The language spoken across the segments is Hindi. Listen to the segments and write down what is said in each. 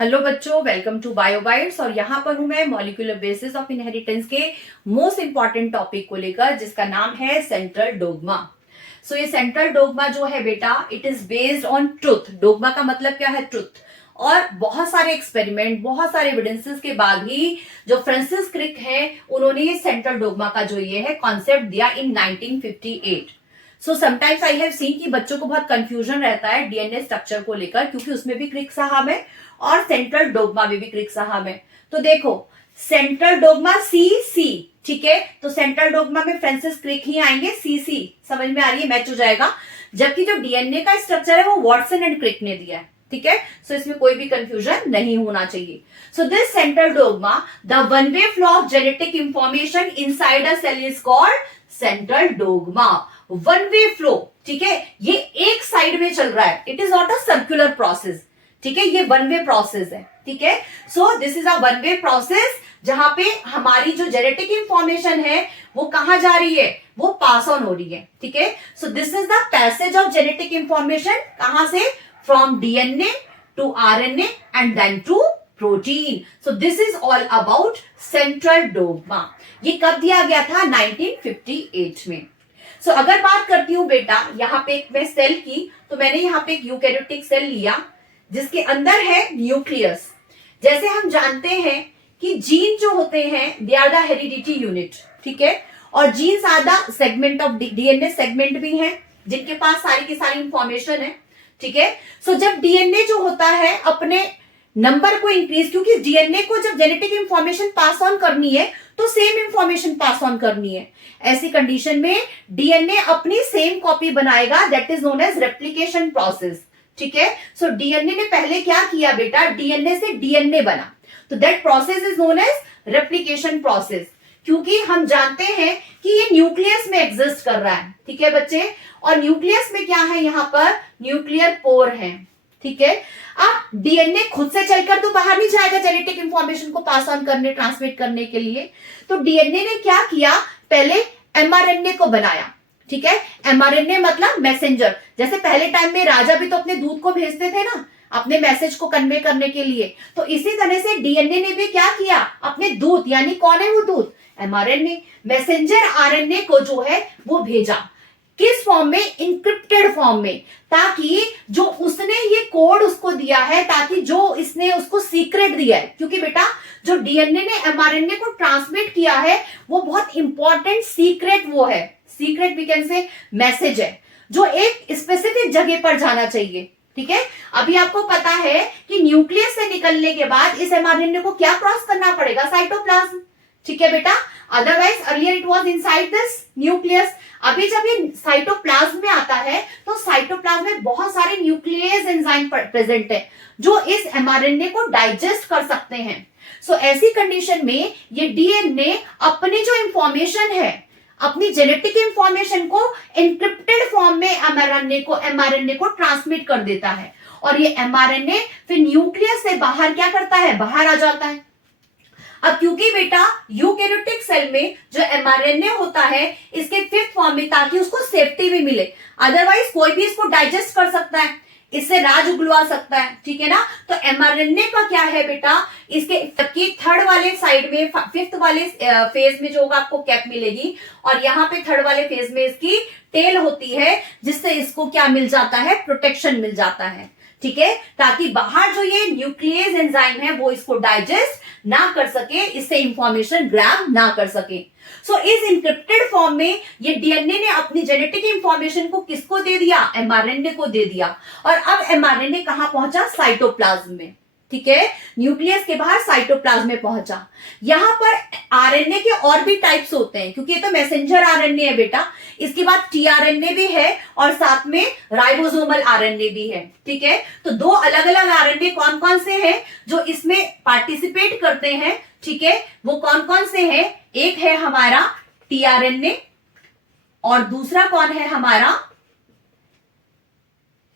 हेलो बच्चों, वेलकम टू बायोबाइट्स। और यहाँ पर हूं मैं मॉलिक्यूलर बेसिस ऑफ इनहेरिटेंस के मोस्ट इंपॉर्टेंट टॉपिक को लेकर, जिसका नाम है सेंट्रल डोग्मा। सो ये सेंट्रल डोग्मा जो है बेटा, it is based on truth. Dogma का मतलब क्या है? ट्रुथ। और बहुत सारे एक्सपेरिमेंट, बहुत सारे एविडेंसेस के बाद ही जो फ्रांसिस क्रिक हैं, उन्होंने ये सेंट्रल डोग्मा का जो ये है कॉन्सेप्ट दिया इन 1958। So sometimes I have seen कि बच्चों को बहुत कंफ्यूजन रहता है डीएनए स्ट्रक्चर को लेकर, क्योंकि उसमें भी क्रिक साहब है और सेंट्रल डोग्मा में भी क्रिक साहब है। तो देखो, सेंट्रल डोग्मा सी, ठीक है, तो सेंट्रल डोग्मा में फ्रांसिस क्रिक ही आएंगे। सी समझ में आ रही है? मैच हो जाएगा। जबकि जो डीएनए का स्ट्रक्चर है वो वॉटसन एंड क्रिक ने दिया है, ठीक है। सो इसमें कोई भी कंफ्यूजन नहीं होना चाहिए। So this central dogma, the one way flow of genetic information inside a cell is called central dogma. One way flow, ठीक है, ये एक साइड में चल रहा है। It is not a circular process, ठीक है, ये वन वे प्रोसेस है, ठीक है। So this is a one way process, जहां पे हमारी जो जेनेटिक इंफॉर्मेशन है वो कहां जा रही है? वो पास ऑन हो रही है, ठीक है। So this is the passage of genetic information, कहां से? From DNA to RNA and then to protein. So this is all about central dogma. ये कब दिया गया था? 1958 में। सो अगर बात करती हूं बेटा यहाँ पे मैं सेल की, तो मैंने यहाँ पे एक यूकैरियोटिक सेल लिया जिसके अंदर है न्यूक्लियस। जैसे हम जानते हैं कि जीन जो होते हैं they are the heredity unit, ठीक है, और genes are the segment of DNA segment भी है जिनके पास सारी की सारी इंफॉर्मेशन है, ठीक है। सो जब डीएनए जो होता है अपने नंबर को इंक्रीज, क्योंकि डीएनए को जब जेनेटिक इंफॉर्मेशन पास ऑन करनी है तो सेम इंफॉर्मेशन पास ऑन करनी है। ऐसी कंडीशन में डीएनए अपनी सेम कॉपी बनाएगा, that is known as replication process, ठीक है। सो डीएनए ने पहले क्या किया बेटा? डीएनए से डीएनए बना, तो that process is known as replication process. क्योंकि हम जानते हैं कि ये न्यूक्लियस में एग्जिस्ट कर रहा है, ठीक है बच्चे, और न्यूक्लियस में क्या है? यहाँ पर न्यूक्लियर पोर है, ठीक है। अब डीएनए खुद से चलकर तो बाहर नहीं जाएगा जेनेटिक इंफॉर्मेशन को पास ऑन करने, ट्रांसमिट करने के लिए। तो डीएनए ने क्या किया? पहले एमआरएनए को बनाया, ठीक है। एमआरएनए मतलब मैसेंजर। जैसे पहले टाइम में राजा भी तो अपने दूध को भेजते थे ना, अपने मैसेज को कन्वे करने के लिए। तो इसी तरह से डीएनए ने भी क्या किया? अपने दूध, यानी कौन है वो दूध? एमआरएनए, मैसेंजर आरएनए को जो है वो भेजा। किस फॉर्म में? इंक्रिप्टेड फॉर्म में, ताकि जो उसने ये कोड उसको दिया है, ताकि जो इसने उसको सीक्रेट दिया है, क्योंकि बेटा जो डीएनए ने एमआरएनए को ट्रांसमिट किया है वो बहुत इंपॉर्टेंट सीक्रेट वो है, secret we can say message है, जो एक स्पेसिफिक जगह पर जाना चाहिए, ठीक है। अभी आपको पता है कि न्यूक्लियस से निकलने के बाद इस एमआरएनए को क्या क्रॉस करना पड़ेगा? साइटोप्लाज्म, ठीक है बेटा। Otherwise earlier it was inside this nucleus. अभी जब ये साइटोप्लाज्म में आता है तो साइटोप्लाज्म में बहुत सारे न्यूक्लियस एंजाइम प्रेजेंट है जो इस एमआरएनए को डाइजेस्ट कर सकते हैं। सो ऐसी कंडीशन में ये डीएनए अपनी जो इंफॉर्मेशन है, अपनी जेनेटिक इंफॉर्मेशन को एन्क्रिप्टेड फॉर्म में एमआरएनए को ट्रांसमिट कर देता है, और ये एमआरएनए फिर न्यूक्लियस से बाहर क्या करता है? बाहर आ जाता है। अब क्योंकि बेटा यूकैरियोटिक सेल में जो एमआरएनए होता है इसके फिफ्थ फॉर्म में, ताकि उसको सेफ्टी भी मिले, अदरवाइज कोई भी इसको डाइजेस्ट कर सकता है, इससे राज उगलवा सकता है, ठीक है ना। तो एमआरएनए का क्या है बेटा? इसके जबकि थर्ड वाले साइड में, फिफ्थ वाले फेज में जो होगा आपको कैप मिलेगी, और यहाँ पे थर्ड वाले फेज में इसकी टेल होती है, जिससे इसको क्या मिल जाता है? प्रोटेक्शन मिल जाता है, ठीक है, ताकि बाहर जो ये न्यूक्लियस एंजाइम है वो इसको डाइजेस्ट ना कर सके, इससे इंफॉर्मेशन ग्रैब ना कर सके। सो इस इंक्रिप्टेड फॉर्म में ये डीएनए ने अपनी जेनेटिक इंफॉर्मेशन को किसको दे दिया? एमआरएनए को दे दिया। और अब एमआरएनए कहां पहुंचा? साइटोप्लाज्म में, ठीक है, न्यूक्लियस के बाहर साइटोप्लाज्म में पहुंचा। यहां पर आरएनए के और भी टाइप्स होते हैं, क्योंकि ये तो मैसेंजर आरएनए है बेटा। इसके बाद टीआरएनए भी है और साथ में राइबोसोमल आरएनए भी है, ठीक है। तो दो अलग अलग आरएनए कौन कौन से हैं जो इसमें पार्टिसिपेट करते हैं, ठीक है, वो कौन कौन से हैं? एक है हमारा टीआरएनए और दूसरा कौन है? हमारा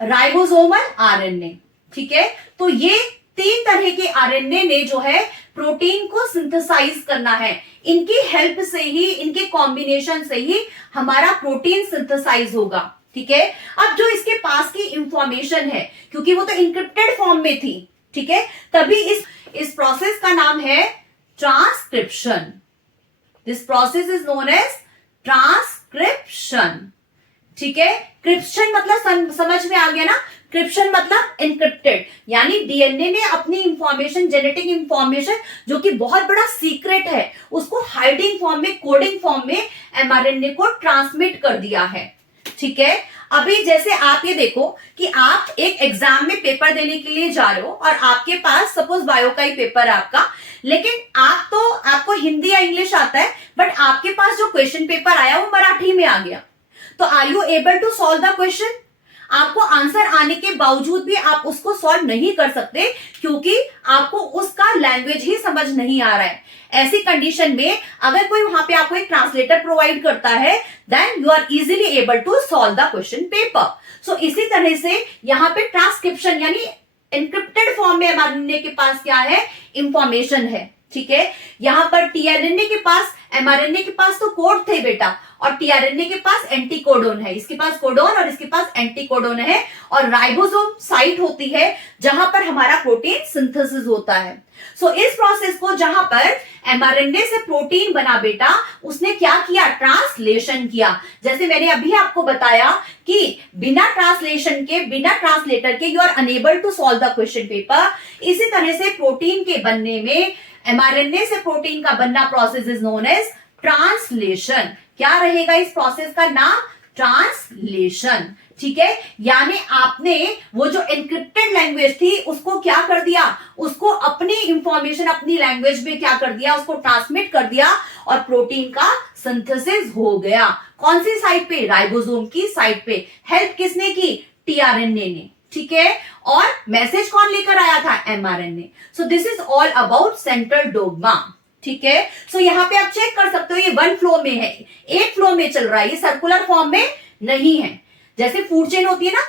राइबोसोमल आरएनए, ठीक है। तो ये तीन तरह के आरएनए ने जो है प्रोटीन को सिंथेसाइज करना है। इनकी हेल्प से ही, इनके कॉम्बिनेशन से ही हमारा प्रोटीन सिंथेसाइज होगा, ठीक है। अब जो इसके पास की इंफॉर्मेशन है, क्योंकि वो तो इंक्रिप्टेड फॉर्म में थी, ठीक है, तभी इस प्रोसेस का नाम है transcription. This process is known as transcription. ठीक है, क्रिप्शन मतलब समझ में आ गया ना, क्रिप्शन मतलब इनक्रिप्टेड, यानी डीएनए ने अपनी इंफॉर्मेशन, जेनेटिक इंफॉर्मेशन जो कि बहुत बड़ा सीक्रेट है, उसको हाइडिंग फॉर्म में, कोडिंग फॉर्म में एमआरएनए को ट्रांसमिट कर दिया है। ठीक है, अभी जैसे आप ये देखो कि आप एक एग्जाम में पेपर देने के लिए जा रहे हो और आपके पास सपोज बायो का ही पेपर है आपका, लेकिन आपको हिंदी या इंग्लिश आता है, बट आपके पास जो क्वेश्चन पेपर आया वो मराठी में आ गया, तो are you able to solve the question? आपको आंसर आने के बावजूद भी आप उसको सॉल्व नहीं कर सकते, क्योंकि आपको उसका लैंग्वेज ही समझ नहीं आ रहा है। ऐसी कंडीशन में अगर कोई वहां पे आपको एक ट्रांसलेटर प्रोवाइड करता है, then you are easily able to solve the question paper. So इसी तरह से यहाँ पे ट्रांसक्रिप्शन यानी एनक्रिप्टेड फॉर्म में एमआरएनए के पास क्या है, इंफॉर्मेशन है। ठीक है, यहां पर टीआरएनए के पास, एमआरएनए के पास तो कोड थे बेटा, और टीआरएनए के पास एंटीकोडोन है, इसके पास कोडोन और इसके पास एंटीकोडोन है, और राइबोसोम साइट होती है जहां पर हमारा प्रोटीन सिंथेसिस होता है। सो इस प्रोसेस को जहां पर एमआरएनए से प्रोटीन बना बेटा, उसने क्या किया, ट्रांसलेशन किया। जैसे मैंने अभी आपको बताया कि बिना ट्रांसलेशन के, बिना ट्रांसलेटर के you are unable to solve the question paper. इसी तरह से प्रोटीन के बनने में, एमआरएनए से प्रोटीन का बनना process is known as translation. क्या रहेगा इस प्रोसेस का नाम, ट्रांसलेशन। ठीक है, यानी आपने वो जो एनक्रिप्टेड लैंग्वेज थी उसको क्या कर दिया, उसको अपनी इंफॉर्मेशन अपनी लैंग्वेज में क्या कर दिया, उसको ट्रांसमिट कर दिया, और प्रोटीन का सिंथेसिस हो गया। कौन सी साइट पे, राइबोसोम की साइट पे। हेल्प किसने की, टीआरएनए ने। ठीक है, और मैसेज कौन लेकर आया था, mRNA. So this is all about central dogma. ठीक है, सो यहाँ पे आप चेक कर सकते हो, ये वन फ्लो में है, एक फ्लो में चल रहा है, ये सर्कुलर फॉर्म में नहीं है। जैसे फूड चेन होती है ना,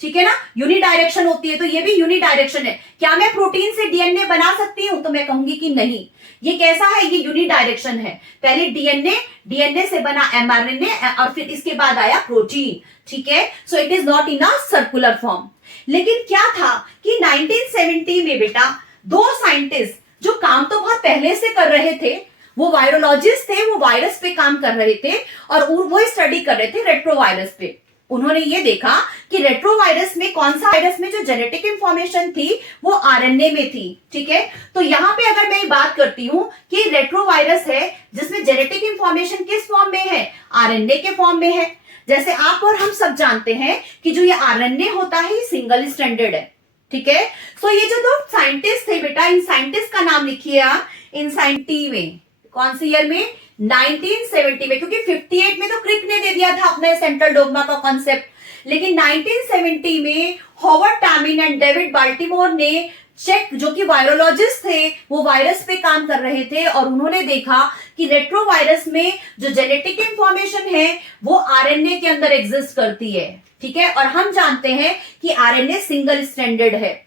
ठीक है ना, यूनिडायरेक्शन होती है, तो ये भी यूनिडायरेक्शन है। क्या मैं प्रोटीन से डीएनए बना सकती हूं, तो मैं कहूंगी कि नहीं। ये कैसा है, ये यूनिडायरेक्शन है। पहले डीएनए से बना एमआरएनए, और फिर इसके बाद आया प्रोटीन। ठीक है, so it is not in a circular form. लेकिन क्या था कि 1970 में बेटा दो साइंटिस्ट जो काम तो बहुत पहले से कर रहे थे, वो वायरोलॉजिस्ट थे, वो वायरस पे काम कर रहे थे, और वो स्टडी कर रहे थे रेट्रोवायरस पे। उन्होंने ये देखा कि रेट्रोवायरस में, कौन सा वायरस में जो जेनेटिक इंफॉर्मेशन थी वो आरएनए में थी। ठीक है, तो यहां पे अगर मैं बात करती हूं कि रेट्रोवायरस है जिसमें जेनेटिक इंफॉर्मेशन किस फॉर्म में है, आरएनए के फॉर्म में है। जैसे आप और हम सब जानते हैं कि जो ये आरएनए होता है ये सिंगल स्ट्रैंडेड है। ठीक है, तो ये जो दो साइंटिस्ट थे बेटा, इन साइंटिस्ट का नाम लिखिए आप, इन 90 में, कौन सी ईयर में, 1970 में, क्योंकि 58 में तो क्रिक ने दे दिया था अपने सेंट्रल डोग्मा का कॉन्सेप्ट, लेकिन 1970 में Howard Temin and David Baltimore ने चेक, जो कि वायरोलॉजिस्ट थे, वो वायरस पे काम कर रहे थे, और उन्होंने देखा कि रेट्रोवायरस में जो जेनेटिक इंफॉर्मेशन है वो आरएनए के अंदर एग्जिस्ट करती है। ठीक है, और हम जानते हैं कि आरएनए सिंगल स्ट्रैंडेड है।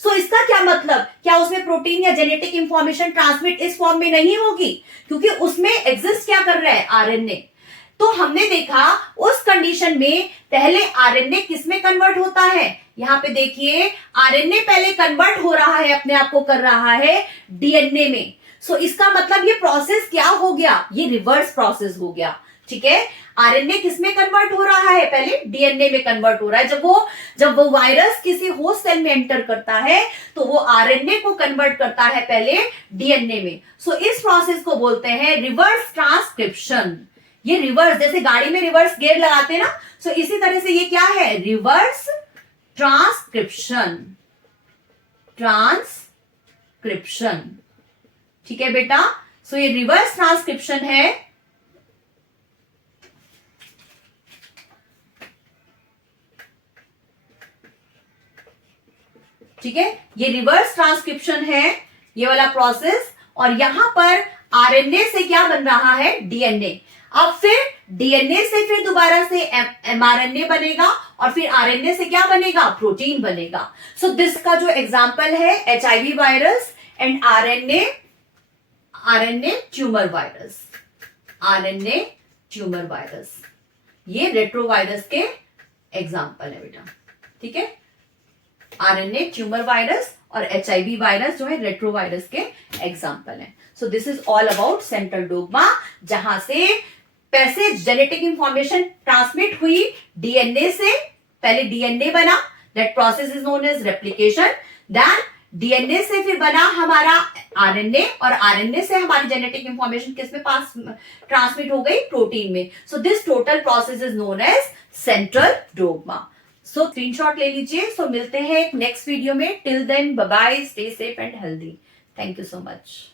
सो इसका क्या मतलब, क्या उसमें प्रोटीन या जेनेटिक इंफॉर्मेशन ट्रांसमिट इस फॉर्म में नहीं होगी, क्योंकि उसमें एग्जिस्ट क्या कर रहा है, आरएनए। तो हमने देखा उस कंडीशन में पहले आरएनए किस में कन्वर्ट होता है, यहां पे देखिए आरएनए पहले कन्वर्ट हो रहा है, अपने आप को कर रहा है डीएनए में। सो इसका मतलब ये प्रोसेस क्या हो गया, ये रिवर्स प्रोसेस हो गया। ठीक है, आरएनए किस में कन्वर्ट हो रहा है, पहले डीएनए में कन्वर्ट हो रहा है। जब वो वायरस किसी होस्ट सेल में एंटर करता है तो वो आरएनए को कन्वर्ट करता है पहले डीएनए में। सो इस प्रोसेस को बोलते हैं रिवर्स ट्रांसक्रिप्शन। ये रिवर्स, जैसे गाड़ी में रिवर्स गियर लगाते हैं ना, सो इसी तरह से ये क्या है, रिवर्स ट्रांसक्रिप्शन। ट्रांसक्रिप्शन, ठीक है बेटा, सो ये रिवर्स ट्रांसक्रिप्शन है। ठीक है, ये रिवर्स ट्रांसक्रिप्शन है, ये वाला प्रोसेस, और यहां पर आरएनए से क्या बन रहा है, डीएनए। अब फिर डीएनए से फिर दोबारा से एमआरएनए बनेगा, और फिर आरएनए से क्या बनेगा, प्रोटीन बनेगा। सो दिस का जो एग्जांपल है HIV virus and RNA tumour virus, RNA tumour virus, ये रेट्रोवायरस के एग्जांपल है बेटा। ठीक है, आरएनए ट्यूमर वायरस और HIV वायरस जो है रेट्रोवायरस के एग्जाम्पल हैं। So this is all about central dogma, जहां से पैसेज जेनेटिक इंफॉर्मेशन ट्रांसमिट हुई डीएनए से। पहले डीएनए बना, that process is known as replication. Then DNA से फिर बना हमारा आरएनए, और आरएनए से हमारी जेनेटिक इंफॉर्मेशन किसमें पास ट्रांसमिट हो गई, प्रोटीन में। So this total process is known as central dogma. So screenshot ले लीजिए। सो मिलते हैं नेक्स्ट वीडियो में। Till then bye bye, stay safe and healthy. Thank you so much.